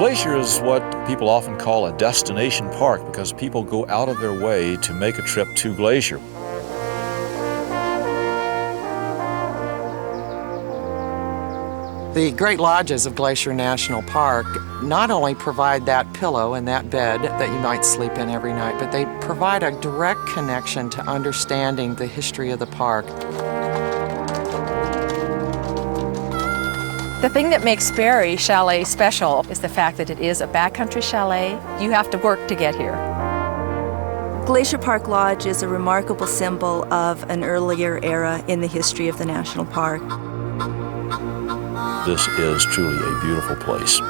Glacier is what people often call a destination park because people go out of their way to make a trip to Glacier. The great lodges of Glacier National Park not only provide that pillow and that bed that you might sleep in every night, but they provide a direct connection to understanding the history of the park. The thing that makes Sperry Chalet special is the fact that it is a backcountry chalet. You have to work to get here. Glacier Park Lodge is a remarkable symbol of an earlier era in the history of the national park. This is truly a beautiful place.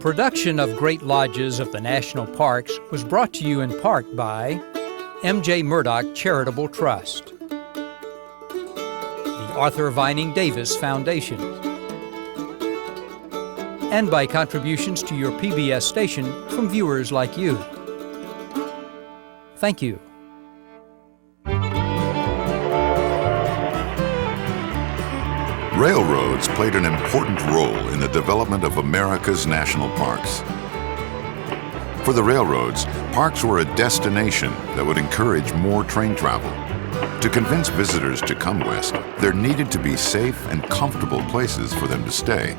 Production of Great Lodges of the National Parks was brought to you in part by M.J. Murdoch Charitable Trust, the Arthur Vining Davis Foundation, and by contributions to your PBS station from viewers like you. Thank you. Railroads played an important role in the development of America's national parks. For the railroads, parks were a destination that would encourage more train travel. To convince visitors to come west, there needed to be safe and comfortable places for them to stay.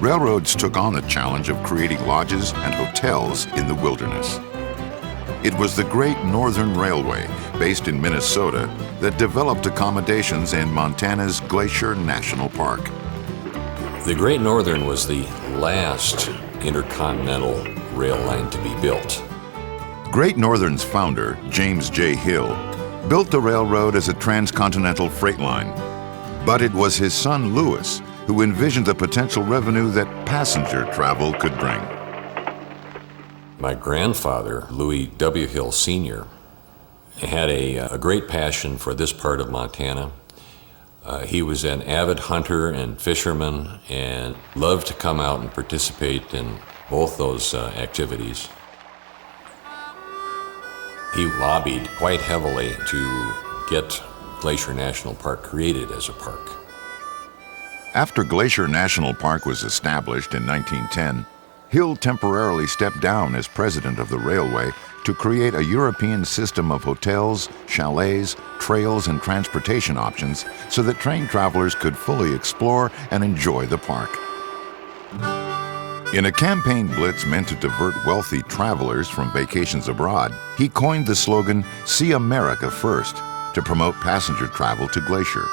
Railroads took on the challenge of creating lodges and hotels in the wilderness. It was the Great Northern Railway, based in Minnesota, that developed accommodations in Montana's Glacier National Park. The Great Northern was the last intercontinental rail line to be built. Great Northern's founder, James J. Hill, built the railroad as a transcontinental freight line. But it was his son, Lewis, who envisioned the potential revenue that passenger travel could bring. My grandfather, Louis W. Hill Sr., had a great passion for this part of Montana. He was an avid hunter and fisherman and loved to come out and participate in both those activities. He lobbied quite heavily to get Glacier National Park created as a park. After Glacier National Park was established in 1910, Hill temporarily stepped down as president of the railway to create a European system of hotels, chalets, trails, and transportation options so that train travelers could fully explore and enjoy the park. In a campaign blitz meant to divert wealthy travelers from vacations abroad, he coined the slogan, "See America First," to promote passenger travel to Glacier.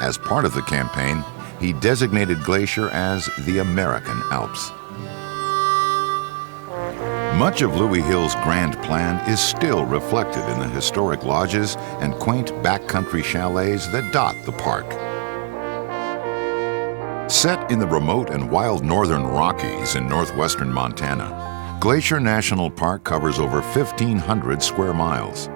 As part of the campaign, he designated Glacier as the American Alps. Much of Louis Hill's grand plan is still reflected in the historic lodges and quaint backcountry chalets that dot the park. Set in the remote and wild northern Rockies in northwestern Montana, Glacier National Park covers over 1,500 square miles.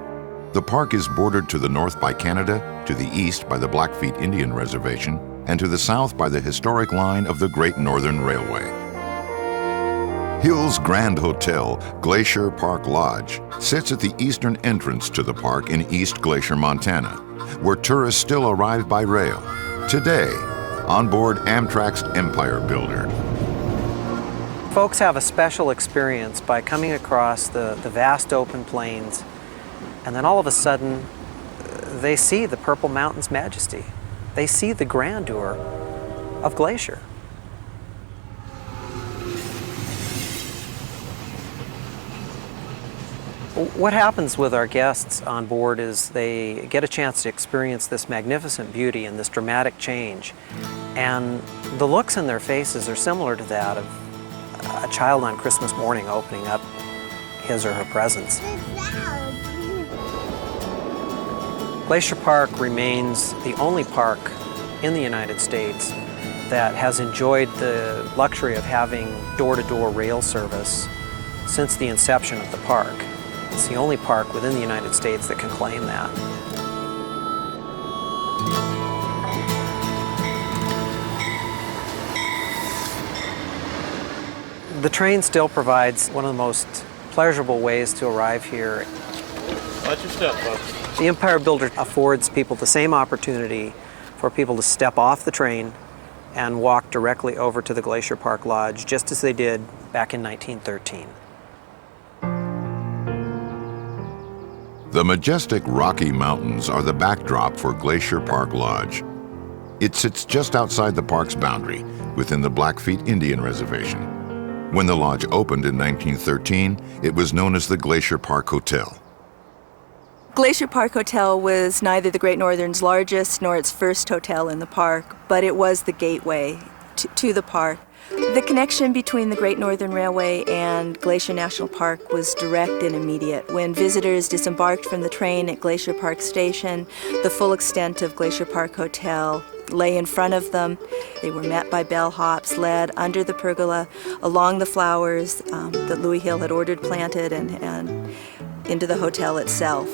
The park is bordered to the north by Canada, to the east by the Blackfeet Indian Reservation, and to the south by the historic line of the Great Northern Railway. Hill's Grand Hotel, Glacier Park Lodge, sits at the eastern entrance to the park in East Glacier, Montana, where tourists still arrive by rail. Today, on board Amtrak's Empire Builder. Folks have a special experience by coming across the vast open plains, and then all of a sudden, they see the Purple Mountain's majesty. They see the grandeur of Glacier. What happens with our guests on board is they get a chance to experience this magnificent beauty and this dramatic change. And the looks in their faces are similar to that of a child on Christmas morning opening up his or her presents. Glacier Park remains the only park in the United States that has enjoyed the luxury of having door-to-door rail service since the inception of the park. It's the only park within the United States that can claim that. The train still provides one of the most pleasurable ways to arrive here. Watch your step, folks. The Empire Builder affords people the same opportunity for people to step off the train and walk directly over to the Glacier Park Lodge, just as they did back in 1913. The majestic Rocky Mountains are the backdrop for Glacier Park Lodge. It sits just outside the park's boundary, within the Blackfeet Indian Reservation. When the lodge opened in 1913, it was known as the Glacier Park Hotel. Glacier Park Hotel was neither the Great Northern's largest nor its first hotel in the park, but it was the gateway to the park. The connection between the Great Northern Railway and Glacier National Park was direct and immediate. When visitors disembarked from the train at Glacier Park Station, the full extent of Glacier Park Hotel lay in front of them. They were met by bellhops, led under the pergola, along the flowers that Louis Hill had ordered planted, and into the hotel itself.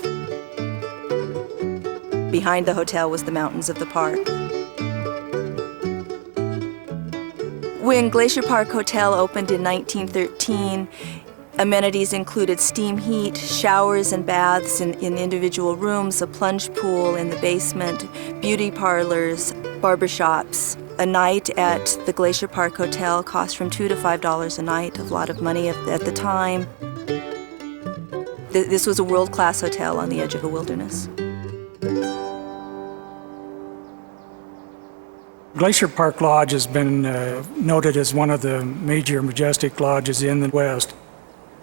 Behind the hotel was the mountains of the park. When Glacier Park Hotel opened in 1913, amenities included steam heat, showers and baths in individual rooms, a plunge pool in the basement, beauty parlors, barbershops. A night at the Glacier Park Hotel cost from $2 to $5 a night, a lot of money at the time. This was a world-class hotel on the edge of a wilderness. Glacier Park Lodge has been noted as one of the major majestic lodges in the West.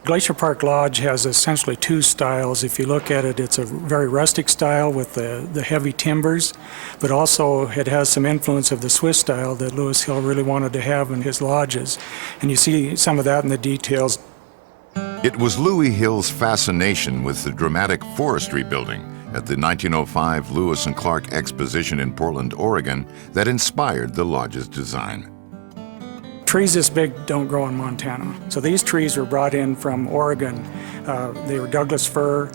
Glacier Park Lodge has essentially two styles. If you look at it, it's a very rustic style with the heavy timbers, but also it has some influence of the Swiss style that Louis Hill really wanted to have in his lodges. And you see some of that in the details. It was Louis Hill's fascination with the dramatic forestry building at the 1905 Lewis and Clark Exposition in Portland, Oregon, that inspired the lodge's design. Trees this big don't grow in Montana. So these trees were brought in from Oregon. They were Douglas fir,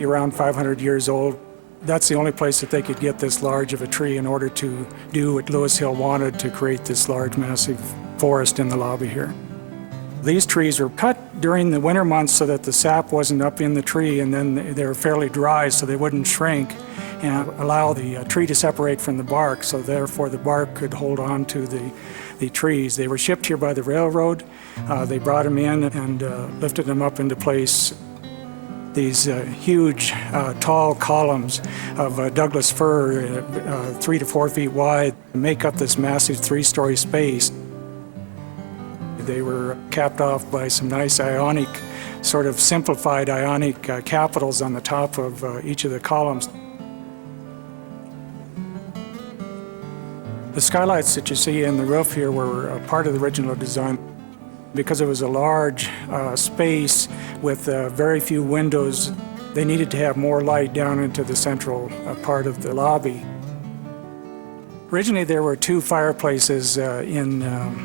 around 500 years old. That's the only place that they could get this large of a tree in order to do what Louis Hill wanted, to create this large, massive forest in the lobby here. These trees were cut during the winter months so that the sap wasn't up in the tree, and then they were fairly dry so they wouldn't shrink and allow the tree to separate from the bark, so therefore the bark could hold on to the trees. They were shipped here by the railroad. They brought them in and lifted them up into place. These huge, tall columns of Douglas fir, 3 to 4 feet wide, make up this massive 3-story space. They were capped off by some nice ionic, sort of simplified ionic capitals on the top of each of the columns. The skylights that you see in the roof here were part of the original design. Because it was a large space with very few windows, they needed to have more light down into the central part of the lobby. Originally, there were 2 fireplaces in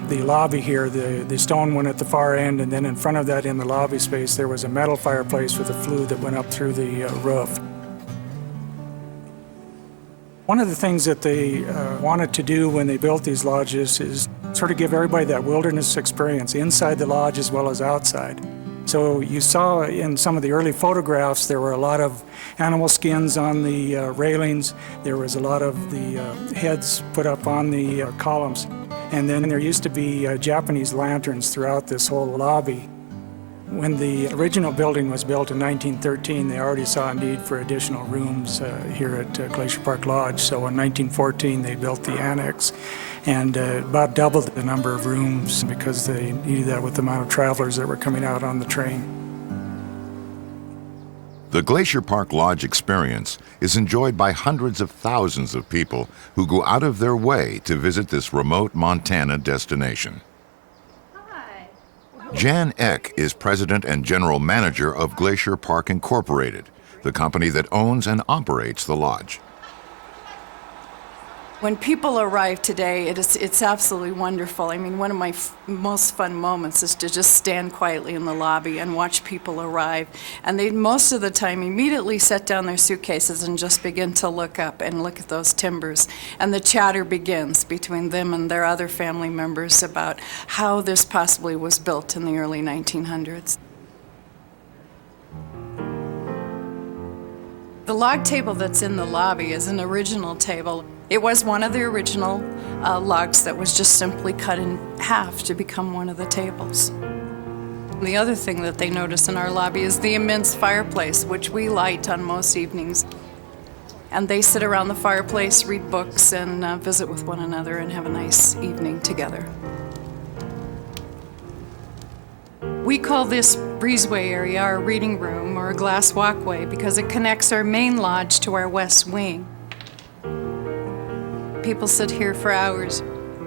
the lobby here, the stone one at the far end, and then in front of that in the lobby space, there was a metal fireplace with a flue that went up through the roof. One of the things that they wanted to do when they built these lodges is sort of give everybody that wilderness experience inside the lodge as well as outside. So you saw in some of the early photographs there were a lot of animal skins on the railings. There was a lot of the heads put up on the columns. And then there used to be Japanese lanterns throughout this whole lobby. When the original building was built in 1913, they already saw a need for additional rooms here at Glacier Park Lodge. So in 1914, they built the annex and about doubled the number of rooms because they needed that with the amount of travelers that were coming out on the train. The Glacier Park Lodge experience is enjoyed by hundreds of thousands of people who go out of their way to visit this remote Montana destination. Jan Eck is president and general manager of Glacier Park Incorporated, the company that owns and operates the lodge. When people arrive today, it's absolutely wonderful. I mean, one of my most fun moments is to just stand quietly in the lobby and watch people arrive. And they, most of the time, immediately set down their suitcases and just begin to look up and look at those timbers. And the chatter begins between them and their other family members about how this possibly was built in the early 1900s. The log table that's in the lobby is an original table. It was one of the original logs that was just simply cut in half to become one of the tables. The other thing that they notice in our lobby is the immense fireplace, which we light on most evenings. And they sit around the fireplace, read books, and visit with one another and have a nice evening together. We call this breezeway area our reading room or a glass walkway because it connects our main lodge to our west wing. People sit here for hours.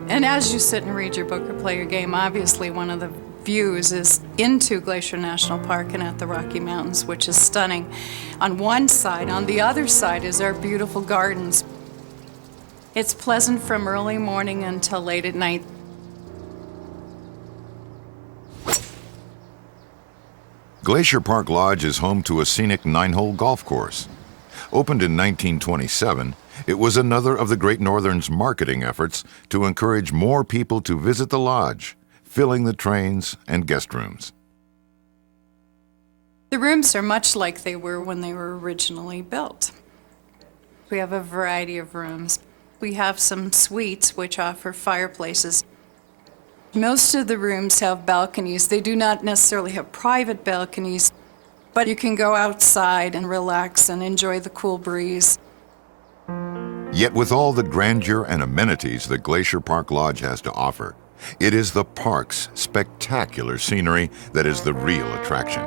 And as you sit and read your book or play your game, obviously one of the views is into Glacier National Park and at the Rocky Mountains, which is stunning. On one side, on the other side is our beautiful gardens. It's pleasant from early morning until late at night. Glacier Park Lodge is home to a scenic 9-hole golf course. Opened in 1927, it was another of the Great Northern's marketing efforts to encourage more people to visit the lodge, filling the trains and guest rooms. The rooms are much like they were when they were originally built. We have a variety of rooms. We have some suites which offer fireplaces. Most of the rooms have balconies. They do not necessarily have private balconies, but you can go outside and relax and enjoy the cool breeze. Yet with all the grandeur and amenities that Glacier Park Lodge has to offer, it is the park's spectacular scenery that is the real attraction.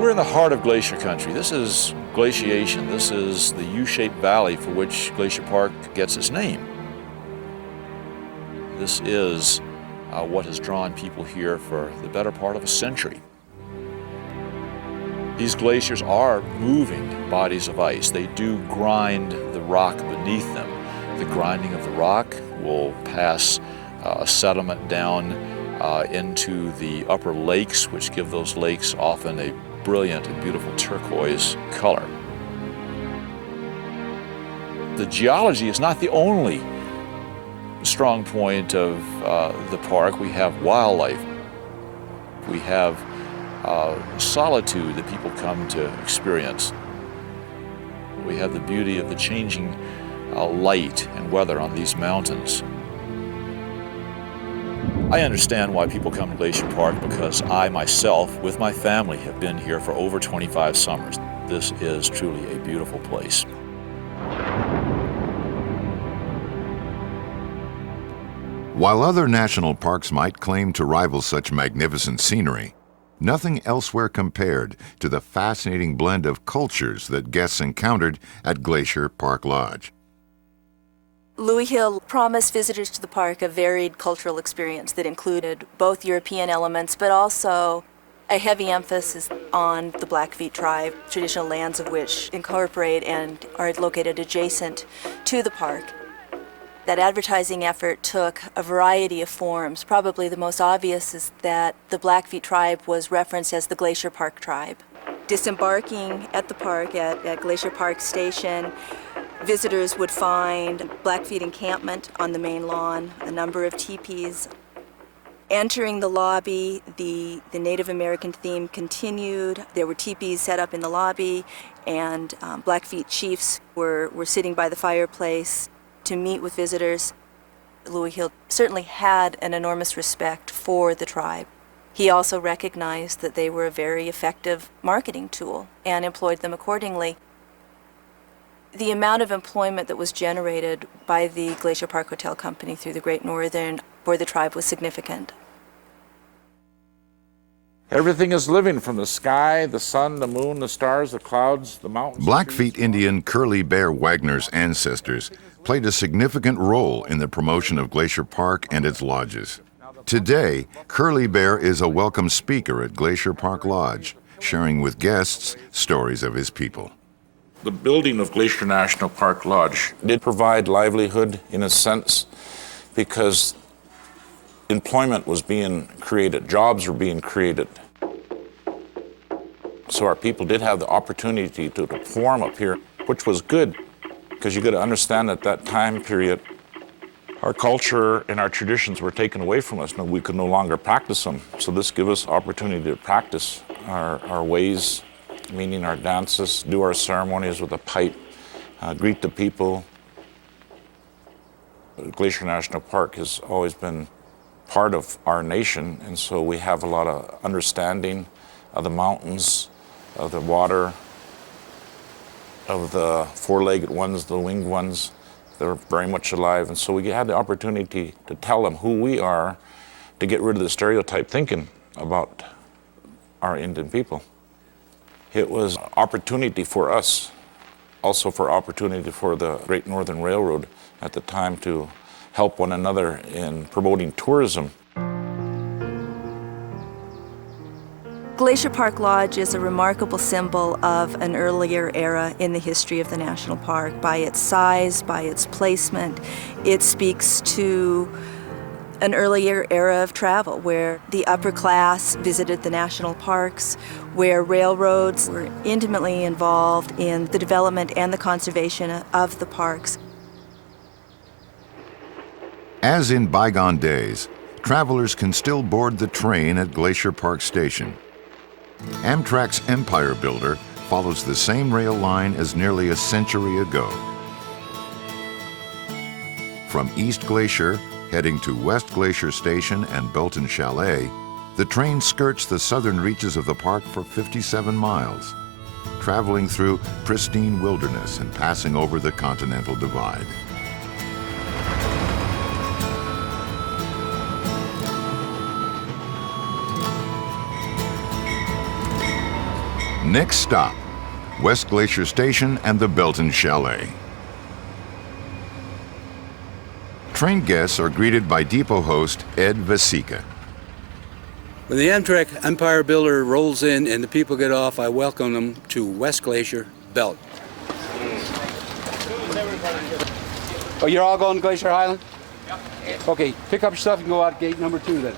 We're in the heart of glacier country. This is glaciation. This is the U-shaped valley for which Glacier Park gets its name. This is what has drawn people here for the better part of a century. These glaciers are moving bodies of ice. They do grind the rock beneath them. The grinding of the rock will pass sediment down into the upper lakes, which give those lakes often a brilliant and beautiful turquoise color. The geology is not the only strong point of the park. We have wildlife. We have solitude that people come to experience. We have the beauty of the changing light and weather on these mountains. I understand why people come to Glacier Park because I myself, with my family, have been here for over 25 summers. This is truly a beautiful place. While other national parks might claim to rival such magnificent scenery, nothing elsewhere compared to the fascinating blend of cultures that guests encountered at Glacier Park Lodge. Louis Hill promised visitors to the park a varied cultural experience that included both European elements, but also a heavy emphasis on the Blackfeet tribe, traditional lands of which incorporate and are located adjacent to the park. That advertising effort took a variety of forms. Probably the most obvious is that the Blackfeet tribe was referenced as the Glacier Park tribe. Disembarking at the park at Glacier Park Station, visitors would find Blackfeet encampment on the main lawn, a number of teepees. Entering the lobby, the Native American theme continued. There were teepees set up in the lobby, and Blackfeet chiefs were sitting by the fireplace to meet with visitors. Louis Hill certainly had an enormous respect for the tribe. He also recognized that they were a very effective marketing tool and employed them accordingly. The amount of employment that was generated by the Glacier Park Hotel Company through the Great Northern for the tribe was significant. Everything is living, from the sky, the sun, the moon, the stars, the clouds, the mountains. Blackfeet Indian Curly Bear Wagner's ancestors played a significant role in the promotion of Glacier Park and its lodges. Today, Curly Bear is a welcome speaker at Glacier Park Lodge, sharing with guests stories of his people. The building of Glacier National Park Lodge did provide livelihood in a sense, because employment was being created, jobs were being created. So our people did have the opportunity to perform up here, which was good, because you got to understand at that time period, our culture and our traditions were taken away from us. We could no longer practice them. So this gave us opportunity to practice our ways, meaning our dances, do our ceremonies with a pipe, greet the people. Glacier National Park has always been part of our nation, and so we have a lot of understanding of the mountains, of the water, of the four-legged ones, the winged ones. They're very much alive, and so we had the opportunity to tell them who we are, to get rid of the stereotype thinking about our Indian people. It was an opportunity for us, also for opportunity for the Great Northern Railroad at the time to help one another in promoting tourism. Glacier Park Lodge is a remarkable symbol of an earlier era in the history of the national park. By its size, by its placement, it speaks to an earlier era of travel where the upper class visited the national parks, where railroads were intimately involved in the development and the conservation of the parks. As in bygone days, travelers can still board the train at Glacier Park Station. Amtrak's Empire Builder follows the same rail line as nearly a century ago. From East Glacier, heading to West Glacier Station and Belton Chalet, the train skirts the southern reaches of the park for 57 miles, traveling through pristine wilderness and passing over the Continental Divide. Next stop, West Glacier Station and the Belton Chalet. Train guests are greeted by depot host Ed Vasica. When the Amtrak Empire Builder rolls in and the people get off, I welcome them to West Glacier, Belton. Oh, you're all going to Glacier Highland? Okay, pick up your stuff and go out gate number 2 then.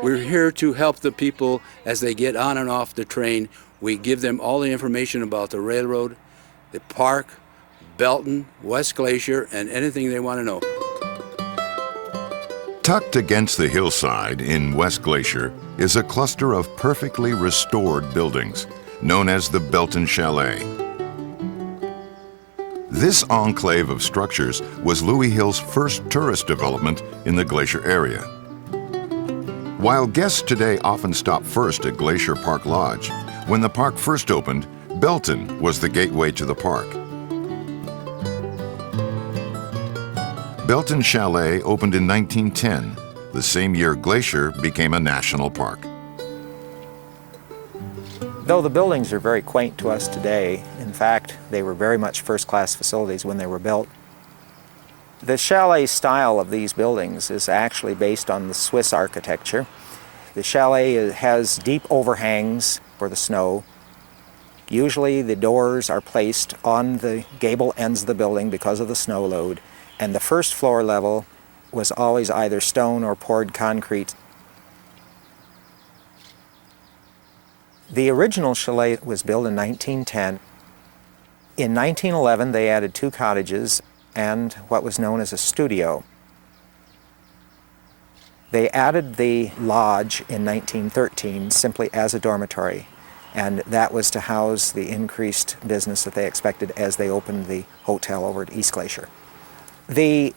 We're here to help the people as they get on and off the train. We give them all the information about the railroad, the park, Belton, West Glacier, and anything they want to know. Tucked against the hillside in West Glacier is a cluster of perfectly restored buildings, known as the Belton Chalet. This enclave of structures was Louis Hill's first tourist development in the Glacier area. While guests today often stop first at Glacier Park Lodge, when the park first opened, Belton was the gateway to the park. Belton Chalet opened in 1910, the same year Glacier became a national park. Though the buildings are very quaint to us today, in fact, they were very much first-class facilities when they were built. The chalet style of these buildings is actually based on the Swiss architecture. The chalet has deep overhangs for the snow. Usually the doors are placed on the gable ends of the building because of the snow load, and the first floor level was always either stone or poured concrete. The original chalet was built in 1910. In 1911 they added 2 cottages and what was known as a studio. They added the lodge in 1913 simply as a dormitory, and that was to house the increased business that they expected as they opened the hotel over at East Glacier. The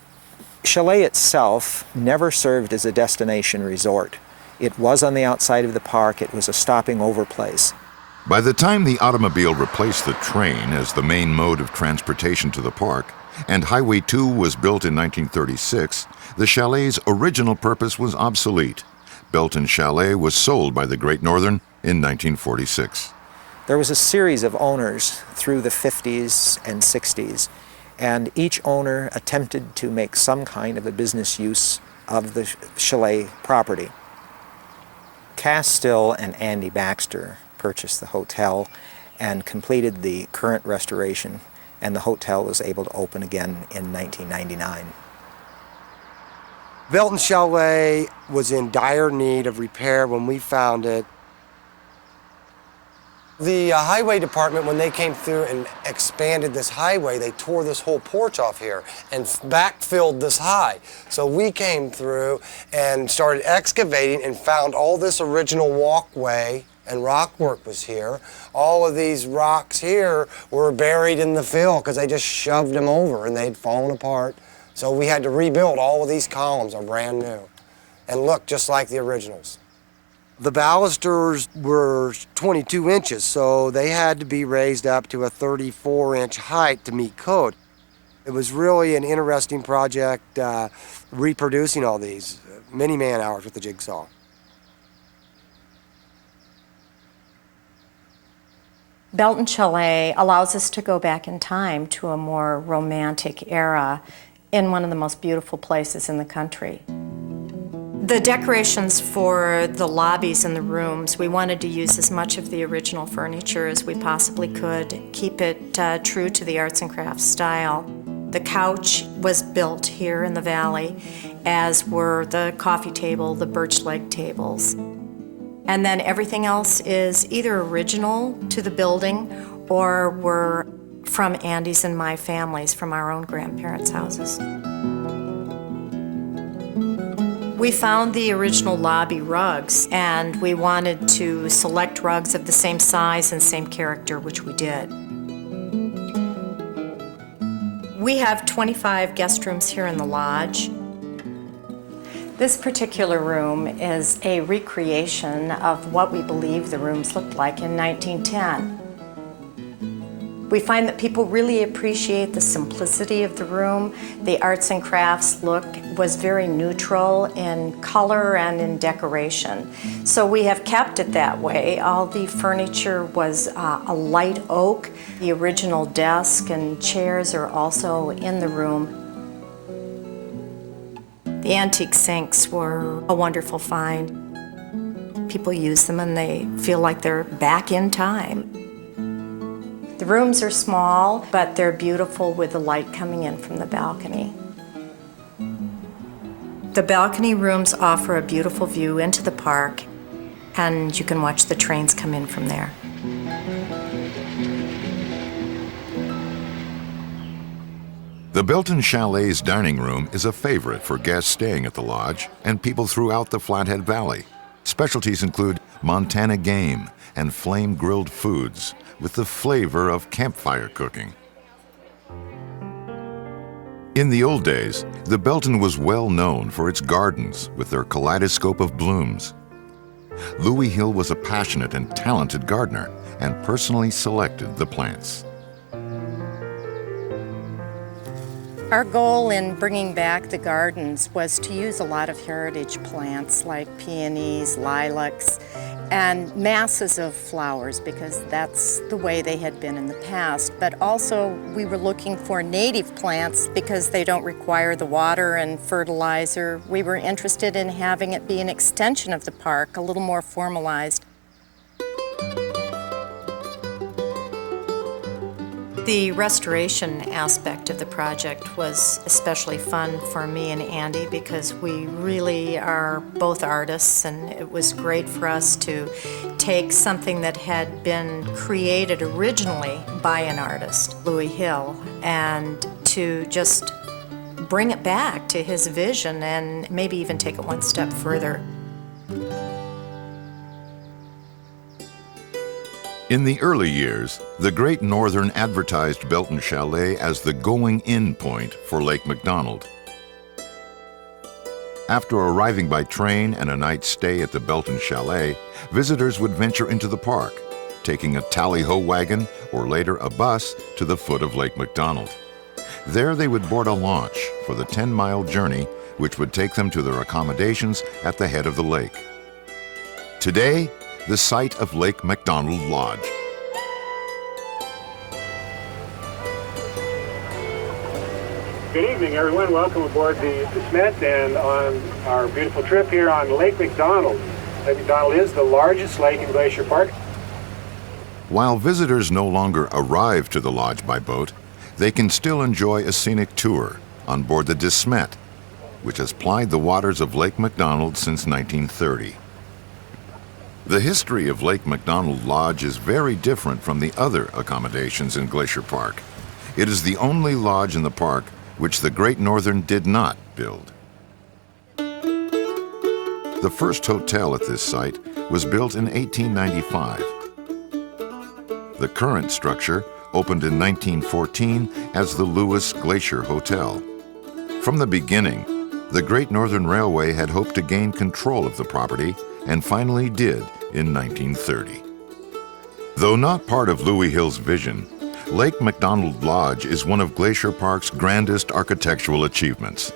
chalet itself never served as a destination resort. It was on the outside of the park. It was a stopping over place. By the time the automobile replaced the train as the main mode of transportation to the park, and Highway 2 was built in 1936, the chalet's original purpose was obsolete. Belton Chalet was sold by the Great Northern in 1946. There was a series of owners through the 50s and 60s, and each owner attempted to make some kind of a business use of the chalet property. Cass Still and Andy Baxter purchased the hotel and completed the current restoration, and the hotel was able to open again in 1999. Belton Chalet was in dire need of repair when we found it. The highway department, when they came through and expanded this highway, they tore this whole porch off here and backfilled this high. So we came through and started excavating and found all this original walkway, and rock work was here. All of these rocks here were buried in the fill because they just shoved them over and they'd fallen apart. So we had to rebuild all of these columns are brand new and look just like the originals. The balusters were 22 inches, so they had to be raised up to a 34-inch height to meet code. It was really an interesting project reproducing all these, many man-hours with the jigsaw. Belton Chalet allows us to go back in time to a more romantic era in one of the most beautiful places in the country. The decorations for the lobbies and the rooms, we wanted to use as much of the original furniture as we possibly could, keep it true to the arts and crafts style. The couch was built here in the valley, as were the coffee table, the birch leg tables. And then everything else is either original to the building or were from Andy's and my families, from our own grandparents' houses. We found the original lobby rugs, and we wanted to select rugs of the same size and same character, which we did. We have 25 guest rooms here in the lodge. This particular room is a recreation of what we believe the rooms looked like in 1910. We find that people really appreciate the simplicity of the room. The arts and crafts look was very neutral in color and in decoration. So we have kept it that way. All the furniture was a light oak. The original desk and chairs are also in the room. The antique sinks were a wonderful find. People use them and they feel like they're back in time. The rooms are small, but they're beautiful with the light coming in from the balcony. The balcony rooms offer a beautiful view into the park, and you can watch the trains come in from there. The Belton Chalet's dining room is a favorite for guests staying at the lodge and people throughout the Flathead Valley. Specialties include Montana game and flame-grilled foods with the flavor of campfire cooking. In the old days, the Belton was well known for its gardens with their kaleidoscope of blooms. Louis Hill was a passionate and talented gardener and personally selected the plants. Our goal in bringing back the gardens was to use a lot of heritage plants like peonies, lilacs, and masses of flowers because that's the way they had been in the past. But also we were looking for native plants because they don't require the water and fertilizer. We were interested in having it be an extension of the park, a little more formalized. The restoration aspect of the project was especially fun for me and Andy because we really are both artists, and it was great for us to take something that had been created originally by an artist, Louis Hill, and to just bring it back to his vision and maybe even take it one step further. In the early years, the Great Northern advertised Belton Chalet as the going-in point for Lake McDonald. After arriving by train and a night's stay at the Belton Chalet, visitors would venture into the park, taking a tally-ho wagon or later a bus to the foot of Lake McDonald. There they would board a launch for the 10-mile journey, which would take them to their accommodations at the head of the lake. Today, the site of Lake McDonald Lodge. Good evening, everyone. Welcome aboard the Smith and on our beautiful trip here on Lake McDonald. Lake McDonald is the largest lake in Glacier Park. While visitors no longer arrive to the lodge by boat, they can still enjoy a scenic tour on board the De Smet, which has plied the waters of Lake McDonald since 1930. The history of Lake McDonald Lodge is very different from the other accommodations in Glacier Park. It is the only lodge in the park which the Great Northern did not build. The first hotel at this site was built in 1895. The current structure opened in 1914 as the Lewis Glacier Hotel. From the beginning, the Great Northern Railway had hoped to gain control of the property and finally did in 1930. Though not part of Louis Hill's vision, Lake McDonald Lodge is one of Glacier Park's grandest architectural achievements.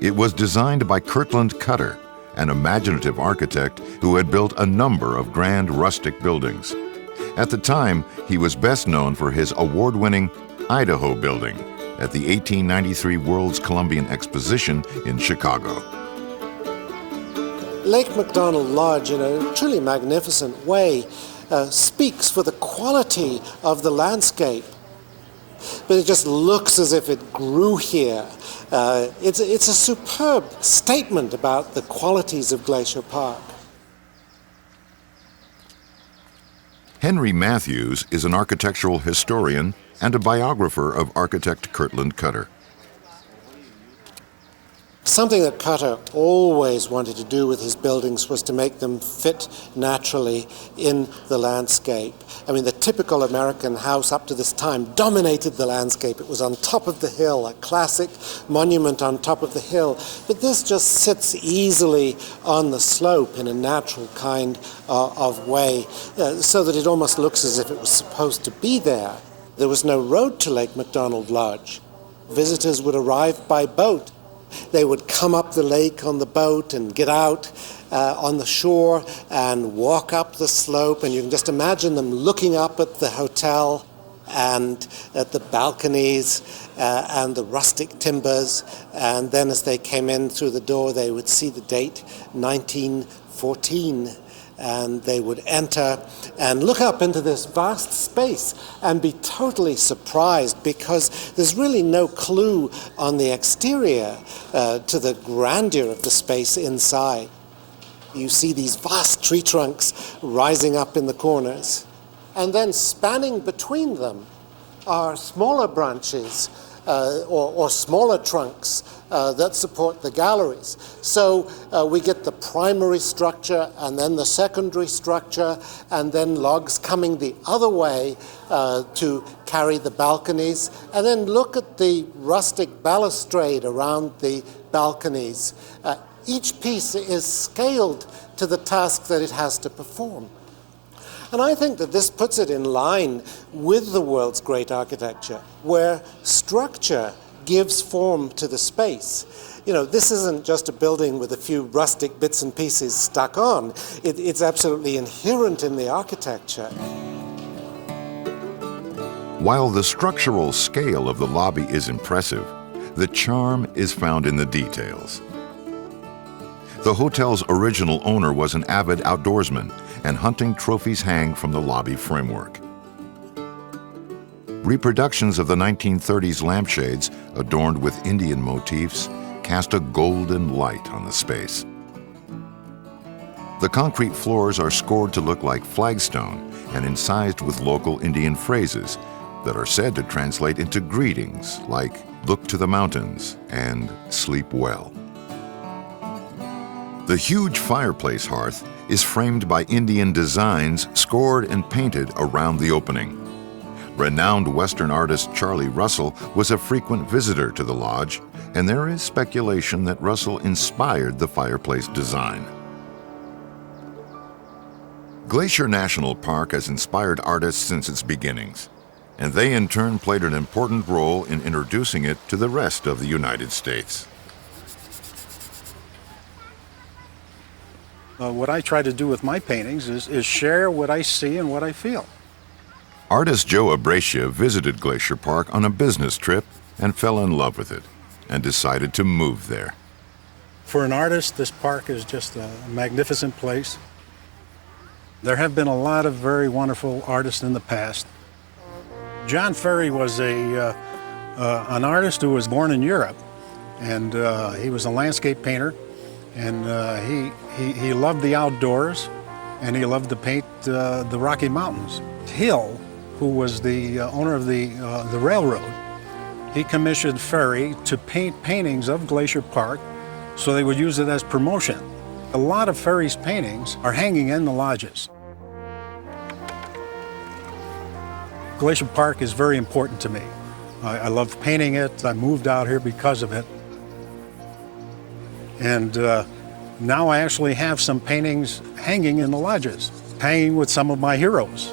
It was designed by Kirtland Cutter, an imaginative architect who had built a number of grand rustic buildings. At the time, he was best known for his award-winning Idaho building at the 1893 World's Columbian Exposition in Chicago. Lake McDonald Lodge, in a truly magnificent way, speaks for the quality of the landscape. But it just looks as if it grew here. It's a superb statement about the qualities of Glacier Park. Henry Matthews is an architectural historian and a biographer of architect Kirtland Cutter. Something that Cutter always wanted to do with his buildings was to make them fit naturally in the landscape. I mean, the typical American house up to this time dominated the landscape. It was on top of the hill, a classic monument on top of the hill. But this just sits easily on the slope in a natural kind of way, so that it almost looks as if it was supposed to be there. There was no road to Lake McDonald Lodge. Visitors would arrive by boat. They would come up the lake on the boat and get out on the shore and walk up the slope, and you can just imagine them looking up at the hotel and at the balconies and the rustic timbers, and then as they came in through the door they would see the date 1914, and they would enter and look up into this vast space and be totally surprised, because there's really no clue on the exterior to the grandeur of the space inside. You see these vast tree trunks rising up in the corners, and then spanning between them are smaller branches or smaller trunks that support the galleries. So we get the primary structure and then the secondary structure, and then logs coming the other way to carry the balconies. And then look at the rustic balustrade around the balconies. Each piece is scaled to the task that it has to perform. And I think that this puts it in line with the world's great architecture, where structure gives form to the space. You know, this isn't just a building with a few rustic bits and pieces stuck on. It's absolutely inherent in the architecture. While the structural scale of the lobby is impressive, the charm is found in the details. The hotel's original owner was an avid outdoorsman, and hunting trophies hang from the lobby framework. Reproductions of the 1930s lampshades, adorned with Indian motifs, cast a golden light on the space. The concrete floors are scored to look like flagstone and incised with local Indian phrases that are said to translate into greetings like "look to the mountains" and "sleep well." The huge fireplace hearth is framed by Indian designs scored and painted around the opening. Renowned Western artist Charlie Russell was a frequent visitor to the lodge, and there is speculation that Russell inspired the fireplace design. Glacier National Park has inspired artists since its beginnings, and they in turn played an important role in introducing it to the rest of the United States. What I try to do with my paintings is share what I see and what I feel. Artist Joe Abracia visited Glacier Park on a business trip and fell in love with it and decided to move there. For an artist, this park is just a magnificent place. There have been a lot of very wonderful artists in the past. John Ferry was an artist who was born in Europe, and he was a landscape painter, and he loved the outdoors, and he loved to paint the Rocky Mountains. Hill, who was the owner of the railroad, he commissioned Ferry to paint paintings of Glacier Park so they would use it as promotion. A lot of Ferry's paintings are hanging in the lodges. Glacier Park is very important to me. I love painting it. I moved out here because of it. And now I actually have some paintings hanging in the lodges, hanging with some of my heroes.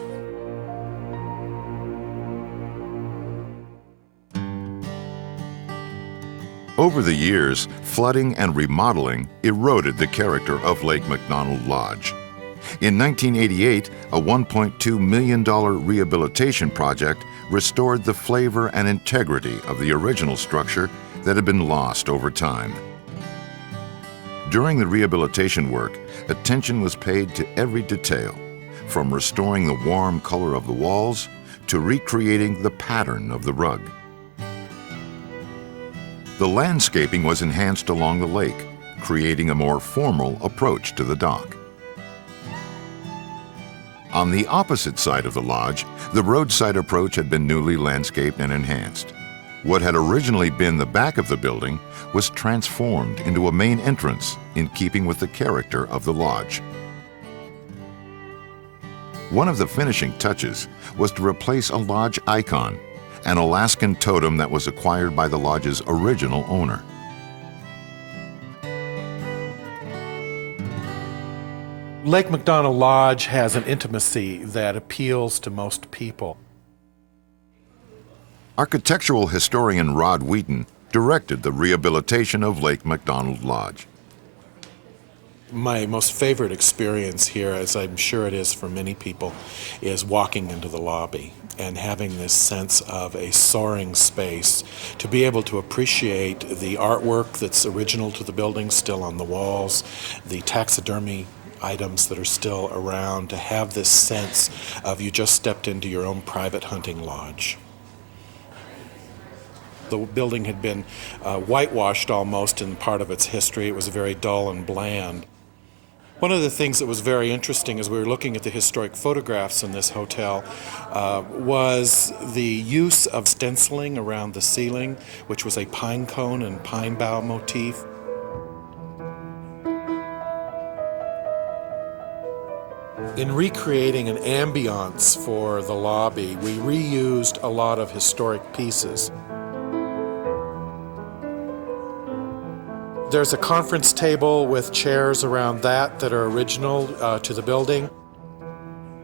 Over the years, flooding and remodeling eroded the character of Lake McDonald Lodge. In 1988, a $1.2 million rehabilitation project restored the flavor and integrity of the original structure that had been lost over time. During the rehabilitation work, attention was paid to every detail, from restoring the warm color of the walls to recreating the pattern of the rug. The landscaping was enhanced along the lake, creating a more formal approach to the dock. On the opposite side of the lodge, the roadside approach had been newly landscaped and enhanced. What had originally been the back of the building was transformed into a main entrance in keeping with the character of the lodge. One of the finishing touches was to replace a lodge icon, an Alaskan totem that was acquired by the lodge's original owner. Lake McDonald Lodge has an intimacy that appeals to most people. Architectural historian Rod Wheaton directed the rehabilitation of Lake McDonald Lodge. My most favorite experience here, as I'm sure it is for many people, is walking into the lobby and having this sense of a soaring space, to be able to appreciate the artwork that's original to the building still on the walls, the taxidermy items that are still around, to have this sense of you just stepped into your own private hunting lodge. The building had been whitewashed almost in part of its history. It was very dull and bland. One of the things that was very interesting as we were looking at the historic photographs in this hotel was the use of stenciling around the ceiling, which was a pine cone and pine bough motif. In recreating an ambiance for the lobby, we reused a lot of historic pieces. There's a conference table with chairs around that are original to the building.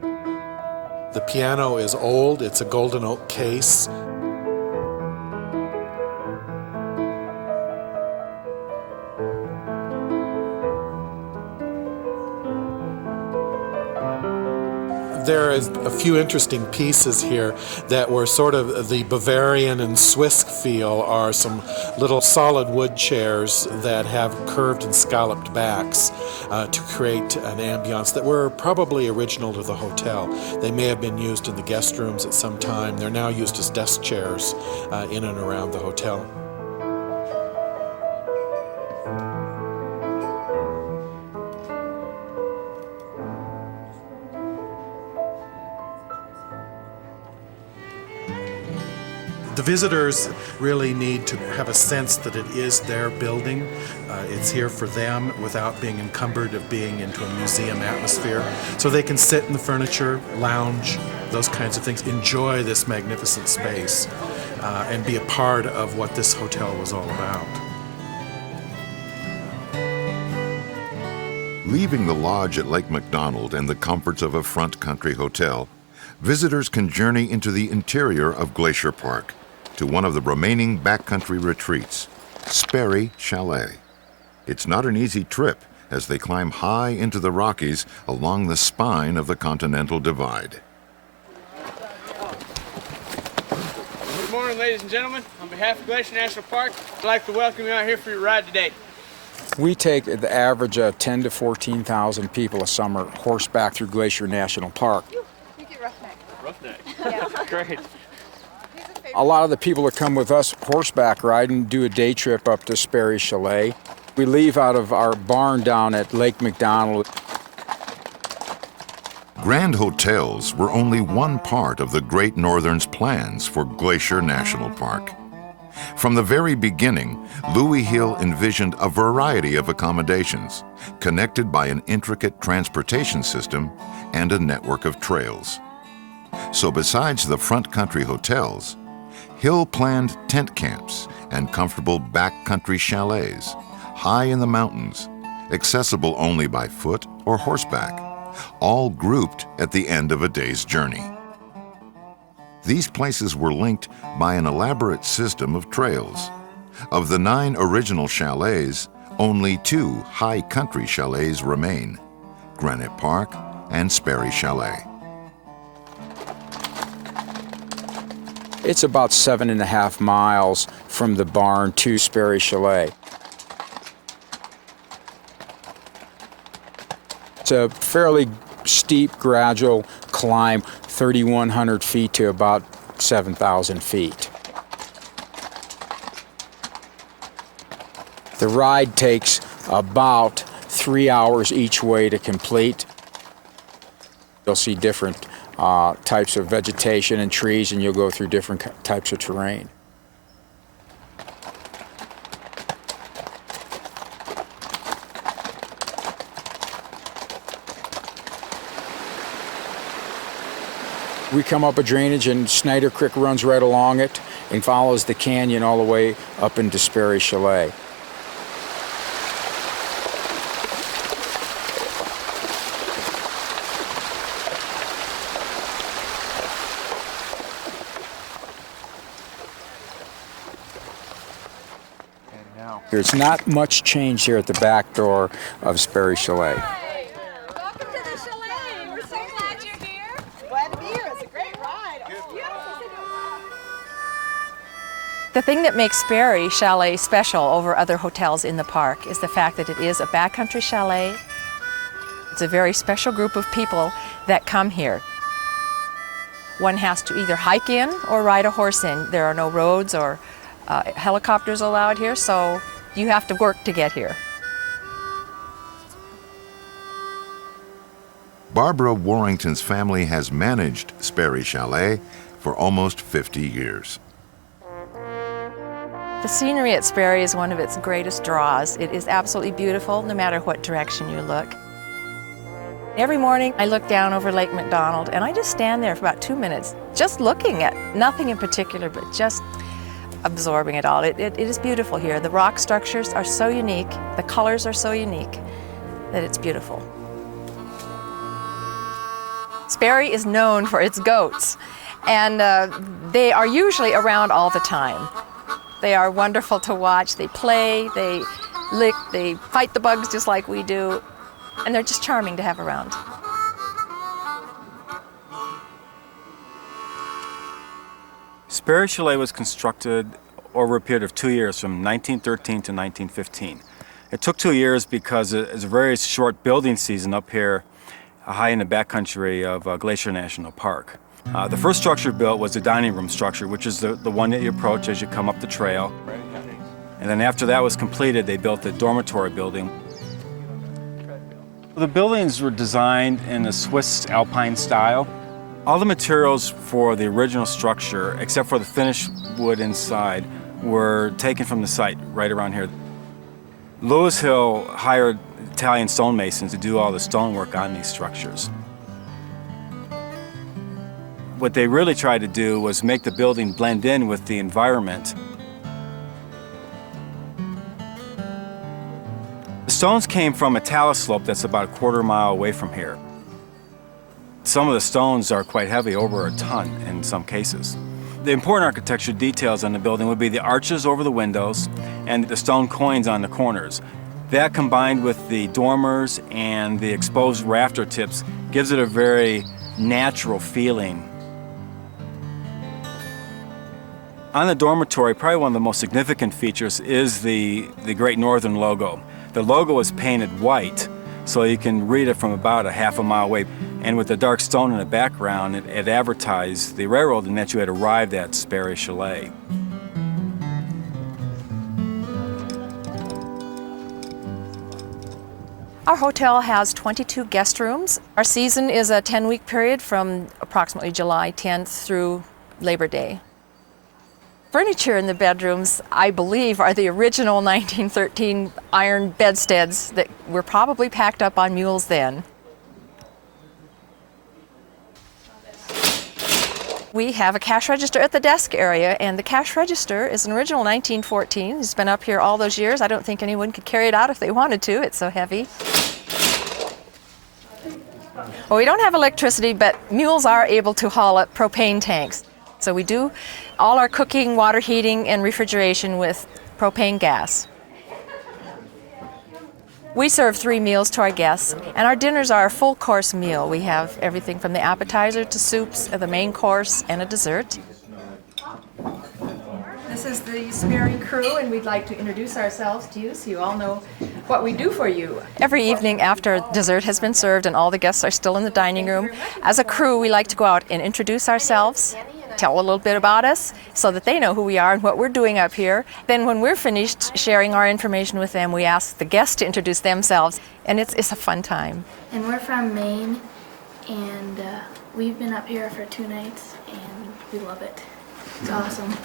The piano is old, it's a golden oak case. There is a few interesting pieces here that were sort of the Bavarian and Swiss feel, are some little solid wood chairs that have curved and scalloped backs to create an ambiance that were probably original to the hotel. They may have been used in the guest rooms at some time. They're now used as desk chairs in and around the hotel. The visitors really need to have a sense that it is their building. It's here for them without being encumbered of being into a museum atmosphere. So they can sit in the furniture, lounge, those kinds of things, enjoy this magnificent space, and be a part of what this hotel was all about. Leaving the lodge at Lake McDonald and the comforts of a front country hotel, visitors can journey into the interior of Glacier Park to one of the remaining backcountry retreats, Sperry Chalet. It's not an easy trip, as they climb high into the Rockies along the spine of the Continental Divide. Good morning, ladies and gentlemen. On behalf of Glacier National Park, I'd like to welcome you out here for your ride today. We take the average of 10 to 14,000 people a summer horseback through Glacier National Park. You get roughneck. Roughneck? Yeah. Great. A lot of the people that come with us horseback riding do a day trip up to Sperry Chalet. We leave out of our barn down at Lake McDonald. Grand hotels were only one part of the Great Northern's plans for Glacier National Park. From the very beginning, Louis Hill envisioned a variety of accommodations, connected by an intricate transportation system and a network of trails. So besides the front country hotels, Hill planned tent camps and comfortable backcountry chalets, high in the mountains, accessible only by foot or horseback, all grouped at the end of a day's journey. These places were linked by an elaborate system of trails. Of the 9 original chalets, only 2 high country chalets remain, Granite Park and Sperry Chalet. It's about 7.5 miles from the barn to Sperry Chalet. It's a fairly steep, gradual climb, 3,100 feet to about 7,000 feet. The ride takes about 3 hours each way to complete. You'll see different types of vegetation and trees, and you'll go through different types of terrain. We come up a drainage, and Snyder Creek runs right along it and follows the canyon all the way up into Sperry Chalet. There's not much change here at the back door of Sperry Chalet. Welcome to the chalet. We're so glad you're here. Glad to be here. It's a great ride. The thing that makes Sperry Chalet special over other hotels in the park is the fact that it is a backcountry chalet. It's a very special group of people that come here. One has to either hike in or ride a horse in. There are no roads or helicopters allowed here, so you have to work to get here. Barbara Warrington's family has managed Sperry Chalet for almost 50 years. The scenery at Sperry is one of its greatest draws. It is absolutely beautiful no matter what direction you look. Every morning I look down over Lake McDonald and I just stand there for about 2 minutes just looking at nothing in particular but just absorbing it all. It is beautiful here. The rock structures are so unique, the colors are so unique that it's beautiful. Sperry is known for its goats, and they are usually around all the time. They are wonderful to watch. They play, they lick, they fight the bugs just like we do, and they're just charming to have around. Sperry Chalet was constructed over a period of 2 years, from 1913 to 1915. It took 2 years because it's a very short building season up here high in the backcountry of Glacier National Park. The first structure built was the dining room structure, which is the one that you approach as you come up the trail. And then after that was completed, they built the dormitory building. The buildings were designed in the Swiss Alpine style. All the materials for the original structure, except for the finished wood inside, were taken from the site right around here. Louis Hill hired Italian stonemasons to do all the stonework on these structures. What they really tried to do was make the building blend in with the environment. The stones came from a talus slope that's about a quarter-mile away from here. Some of the stones are quite heavy, over a ton in some cases. The important architecture details on the building would be the arches over the windows and the stone coins on the corners. That combined with the dormers and the exposed rafter tips gives it a very natural feeling. On the dormitory, probably one of the most significant features is the Great Northern logo. The logo is painted white, so you can read it from about a half a mile away. And with the dark stone in the background, it advertised the railroad and that you had arrived at Sperry Chalet. Our hotel has 22 guest rooms. Our season is a 10-week period from approximately July 10th through Labor Day. Furniture in the bedrooms, I believe, are the original 1913 iron bedsteads that were probably packed up on mules then. We have a cash register at the desk area, and the cash register is an original 1914. It's been up here all those years. I don't think anyone could carry it out if they wanted to. It's so heavy. Well, we don't have electricity, but mules are able to haul up propane tanks. So we do all our cooking, water heating, and refrigeration with propane gas. We serve 3 meals to our guests, and our dinners are a full course meal. We have everything from the appetizer to soups, the main course, and a dessert. This is the Sperry crew, and we'd like to introduce ourselves to you so you all know what we do for you. Every evening after dessert has been served and all the guests are still in the dining room, as a crew we like to go out and introduce ourselves, tell a little bit about us so that they know who we are and what we're doing up here. Then when we're finished sharing our information with them, we ask the guests to introduce themselves, and it's a fun time. And we're from Maine, and we've been up here for 2 nights, and we love it. It's awesome.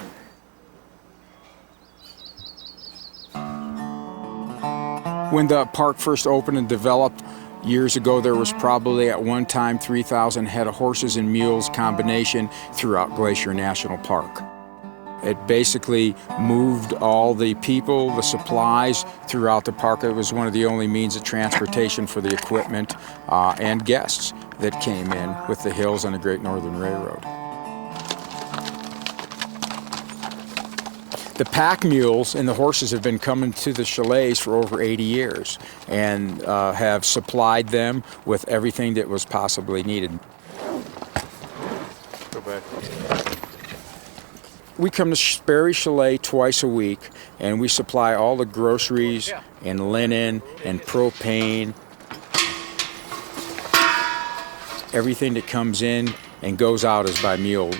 When the park first opened and developed years ago, there was probably at one time 3,000 head of horses and mules combination throughout Glacier National Park. It basically moved all the people, the supplies throughout the park. It was one of the only means of transportation for the equipment and guests that came in with the hills and the Great Northern Railroad. The pack mules and the horses have been coming to the chalets for over 80 years and have supplied them with everything that was possibly needed. Go back. We come to Sperry Chalet twice a week, and we supply all the groceries and linen and propane. Everything that comes in and goes out is by mule.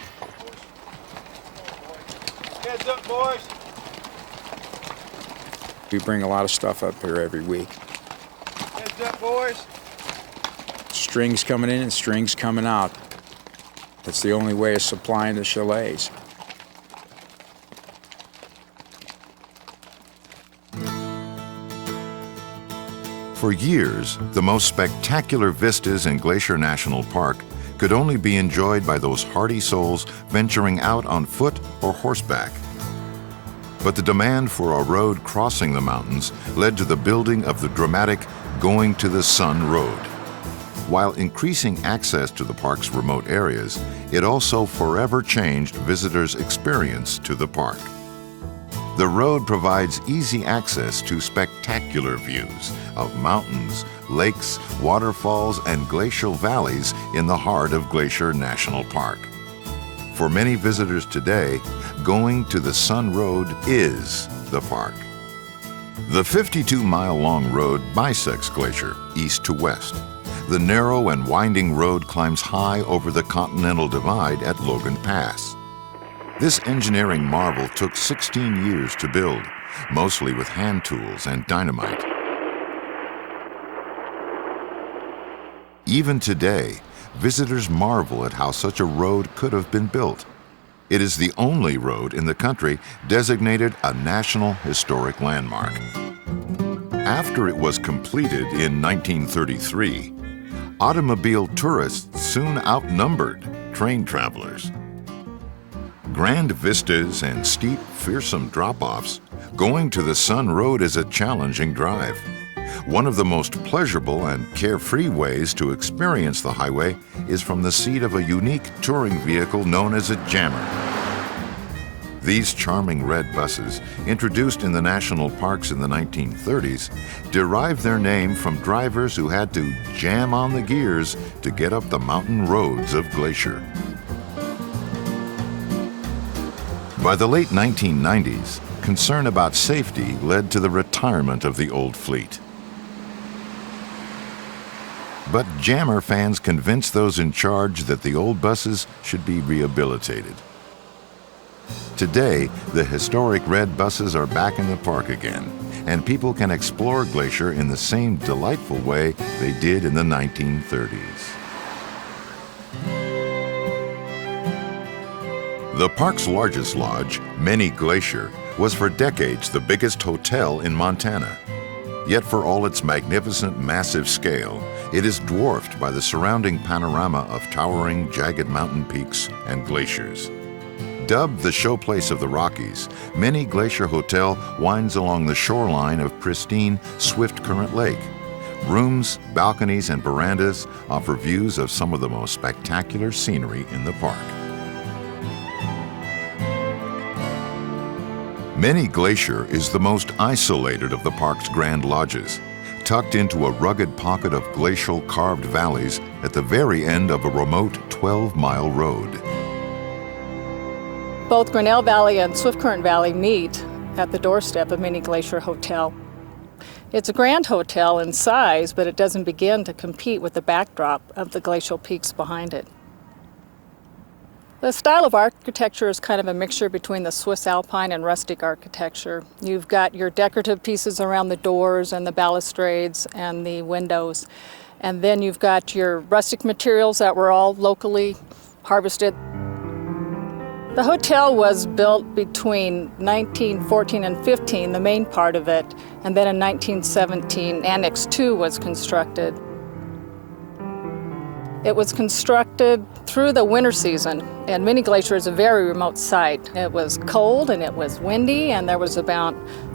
Heads up, boys. We bring a lot of stuff up here every week. Heads up, boys. Strings coming in and strings coming out. That's the only way of supplying the chalets. For years, the most spectacular vistas in Glacier National Park could only be enjoyed by those hardy souls venturing out on foot or horseback. But the demand for a road crossing the mountains led to the building of the dramatic Going to the Sun Road. While increasing access to the park's remote areas, it also forever changed visitors' experience to the park. The road provides easy access to spectacular views of mountains, lakes, waterfalls, and glacial valleys in the heart of Glacier National Park. For many visitors today, Going to the Sun Road is the park. The 52-mile-long road bisects Glacier east to west. The narrow and winding road climbs high over the Continental Divide at Logan Pass. This engineering marvel took 16 years to build, mostly with hand tools and dynamite. Even today, visitors marvel at how such a road could have been built. It is the only road in the country designated a National Historic Landmark. After it was completed in 1933, automobile tourists soon outnumbered train travelers. Grand vistas and steep, fearsome drop-offs, Going to the Sun Road is a challenging drive. One of the most pleasurable and carefree ways to experience the highway is from the seat of a unique touring vehicle known as a jammer. These charming red buses, introduced in the national parks in the 1930s, derived their name from drivers who had to jam on the gears to get up the mountain roads of Glacier. By the late 1990s, concern about safety led to the retirement of the old fleet. But jammer fans convinced those in charge that the old buses should be rehabilitated. Today, the historic red buses are back in the park again, and people can explore Glacier in the same delightful way they did in the 1930s. The park's largest lodge, Mini Glacier, was for decades the biggest hotel in Montana. Yet for all its magnificent, massive scale, it is dwarfed by the surrounding panorama of towering, jagged mountain peaks and glaciers. Dubbed the showplace of the Rockies, Mini Glacier Hotel winds along the shoreline of pristine Swift Current Lake. Rooms, balconies, and verandas offer views of some of the most spectacular scenery in the park. Mini Glacier is the most isolated of the park's grand lodges, tucked into a rugged pocket of glacial carved valleys at the very end of a remote 12-mile road. Both Grinnell Valley and Swift Current Valley meet at the doorstep of Mini Glacier Hotel. It's a grand hotel in size, but it doesn't begin to compete with the backdrop of the glacial peaks behind it. The style of architecture is kind of a mixture between the Swiss Alpine and rustic architecture. You've got your decorative pieces around the doors and the balustrades and the windows. And then you've got your rustic materials that were all locally harvested. The hotel was built between 1914 and 15, the main part of it, and then in 1917, Annex 2 was constructed. It was constructed through the winter season, and Mini Glacier is a very remote site. It was cold and it was windy, and there was about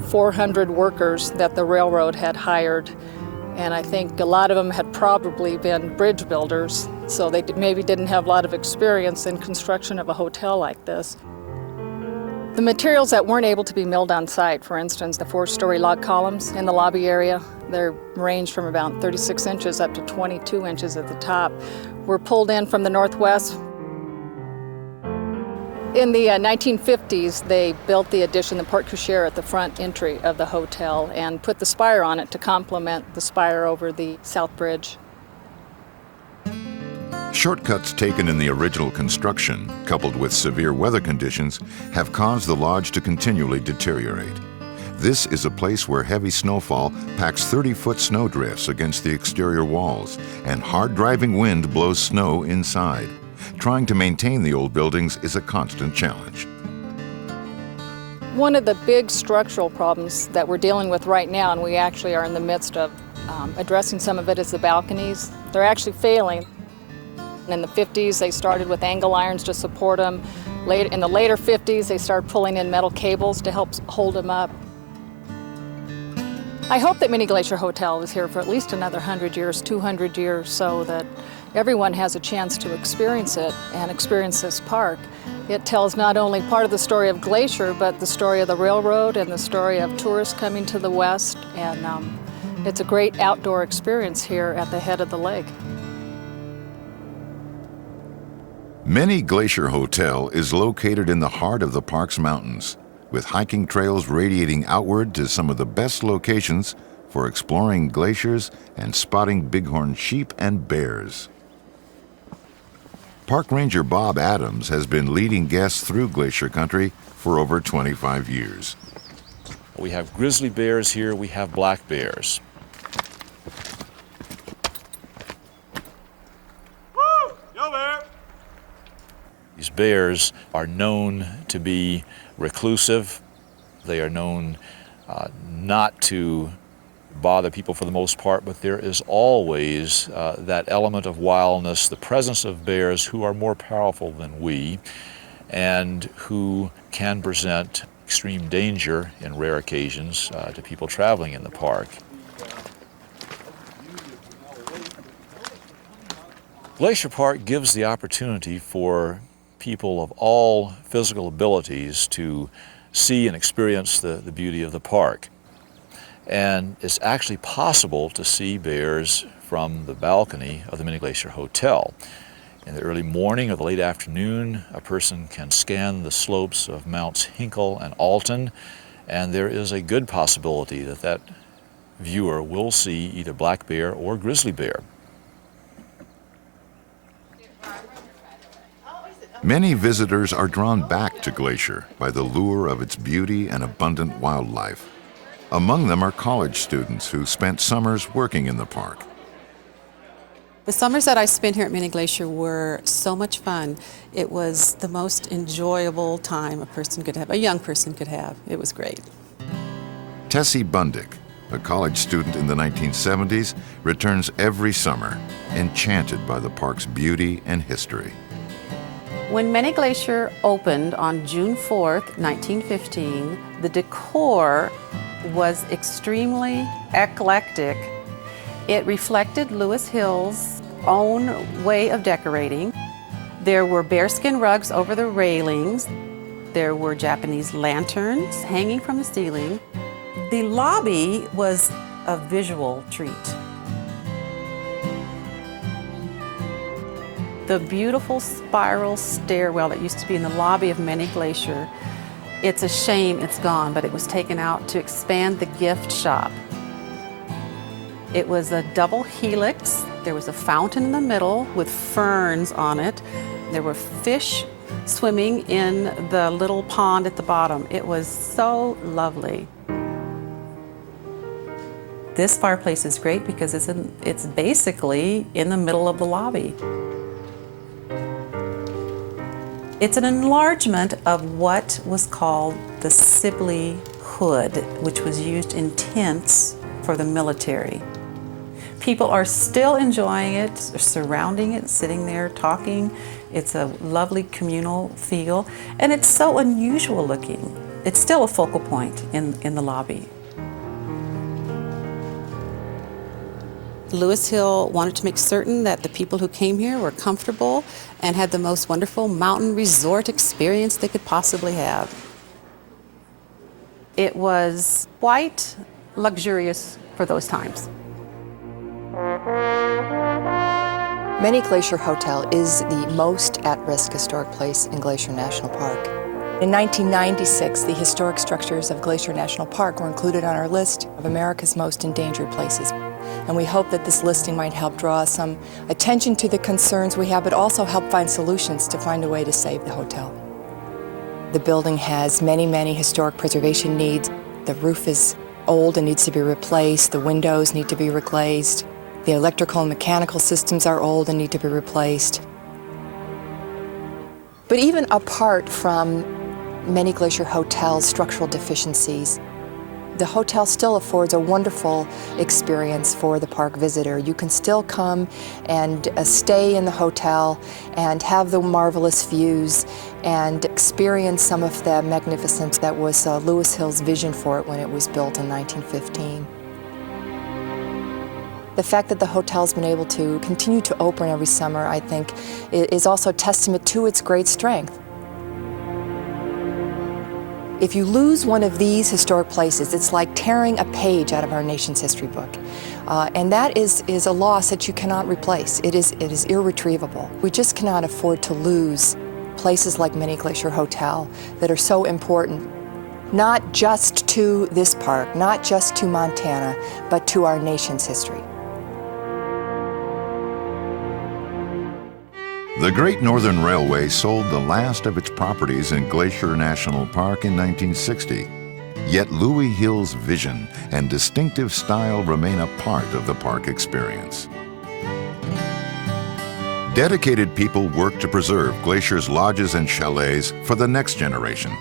400 workers that the railroad had hired. And I think a lot of them had probably been bridge builders, so they maybe didn't have a lot of experience in construction of a hotel like this. The materials that weren't able to be milled on site, for instance, the 4-story log columns in the lobby area, they range from about 36 inches up to 22 inches at the top, were pulled in from the northwest. In the 1950s, they built the addition, the porte-cochere at the front entry of the hotel, and put the spire on it to complement the spire over the South Bridge. Shortcuts taken in the original construction, coupled with severe weather conditions, have caused the lodge to continually deteriorate. This is a place where heavy snowfall packs 30-foot snowdrifts against the exterior walls, and hard-driving wind blows snow inside. Trying to maintain the old buildings is a constant challenge. One of the big structural problems that we're dealing with right now, and we actually are in the midst of addressing some of it, is the balconies. They're actually failing. In the 50s, they started with angle irons to support them. In the later 50s, they started pulling in metal cables to help hold them up. I hope that Mini Glacier Hotel is here for at least another 100 years, 200 years, so that everyone has a chance to experience it and experience this park. It tells not only part of the story of Glacier, but the story of the railroad and the story of tourists coming to the west. And it's a great outdoor experience here at the head of the lake. Mini Glacier Hotel is located in the heart of the park's mountains, with hiking trails radiating outward to some of the best locations for exploring glaciers and spotting bighorn sheep and bears. Park Ranger Bob Adams has been leading guests through Glacier Country for over 25 years. We have grizzly bears here, we have black bears. Woo! Yo, bear! These bears are known to be reclusive. They are known not to bother people for the most part, but there is always that element of wildness, the presence of bears who are more powerful than we and who can present extreme danger in rare occasions to people traveling in the park. Glacier Park gives the opportunity for people of all physical abilities to see and experience the beauty of the park. And it's actually possible to see bears from the balcony of the Mini Glacier Hotel. In the early morning or the late afternoon, a person can scan the slopes of Mounts Hinkle and Alton, and there is a good possibility that that viewer will see either black bear or grizzly bear. Many visitors are drawn back to Glacier by the lure of its beauty and abundant wildlife. Among them are college students who spent summers working in the park. The summers that I spent here at Mini Glacier were so much fun. It was the most enjoyable time a person could have, a young person could have. It was great. Tessie Bundick, a college student in the 1970s, returns every summer, enchanted by the park's beauty and history. When Mini Glacier opened on June 4th, 1915, the decor was extremely eclectic. It reflected Lewis Hill's own way of decorating. There were bearskin rugs over the railings. There were Japanese lanterns hanging from the ceiling. The lobby was a visual treat. The beautiful spiral stairwell that used to be in the lobby of Mini Glacier, it's a shame it's gone, but it was taken out to expand the gift shop. It was a double helix. There was a fountain in the middle with ferns on it. There were fish swimming in the little pond at the bottom. It was so lovely. This fireplace is great because it's basically in the middle of the lobby. It's an enlargement of what was called the Sibley hood, which was used in tents for the military. People are still enjoying it, surrounding it, sitting there talking. It's a lovely communal feel, and it's so unusual looking. It's still a focal point in the lobby. Lewis Hill wanted to make certain that the people who came here were comfortable and had the most wonderful mountain resort experience they could possibly have. It was quite luxurious for those times. Mini Glacier Hotel is the most at-risk historic place in Glacier National Park. In 1996, the historic structures of Glacier National Park were included on our list of America's most endangered places. And we hope that this listing might help draw some attention to the concerns we have, but also help find solutions to find a way to save the hotel. The building has many, many historic preservation needs. The roof is old and needs to be replaced. The windows need to be reglazed. The electrical and mechanical systems are old and need to be replaced. But even apart from Mini Glacier Hotel's structural deficiencies, the hotel still affords a wonderful experience for the park visitor. You can still come and stay in the hotel and have the marvelous views and experience some of the magnificence that was Lewis Hill's vision for it when it was built in 1915. The fact that the hotel's been able to continue to open every summer, I think, is also a testament to its great strength. If you lose one of these historic places, it's like tearing a page out of our nation's history book. And that is a loss that you cannot replace. It is irretrievable. We just cannot afford to lose places like Mini Glacier Hotel that are so important, not just to this park, not just to Montana, but to our nation's history. The Great Northern Railway sold the last of its properties in Glacier National Park in 1960. Yet Louis Hill's vision and distinctive style remain a part of the park experience. Dedicated people work to preserve Glacier's lodges and chalets for the next generation,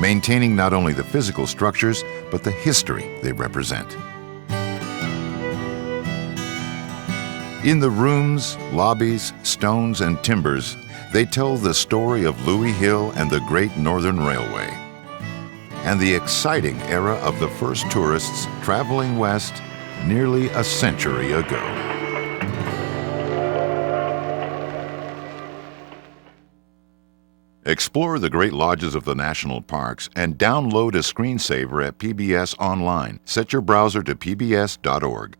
maintaining not only the physical structures, but the history they represent. In the rooms, lobbies, stones, and timbers, they tell the story of Louis Hill and the Great Northern Railway, and the exciting era of the first tourists traveling west nearly a century ago. Explore the great lodges of the national parks and download a screensaver at PBS Online. Set your browser to pbs.org.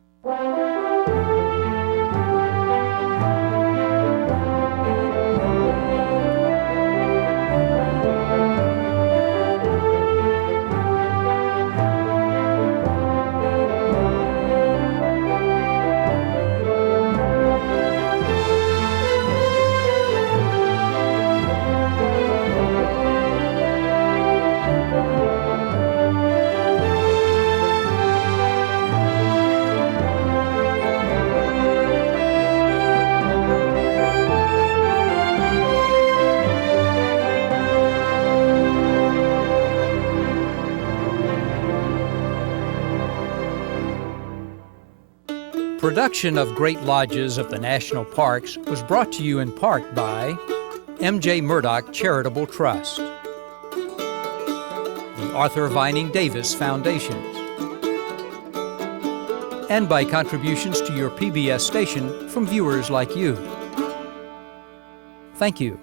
Production of Great Lodges of the National Parks was brought to you in part by M.J. Murdoch Charitable Trust, the Arthur Vining Davis Foundation, and by contributions to your PBS station from viewers like you. Thank you.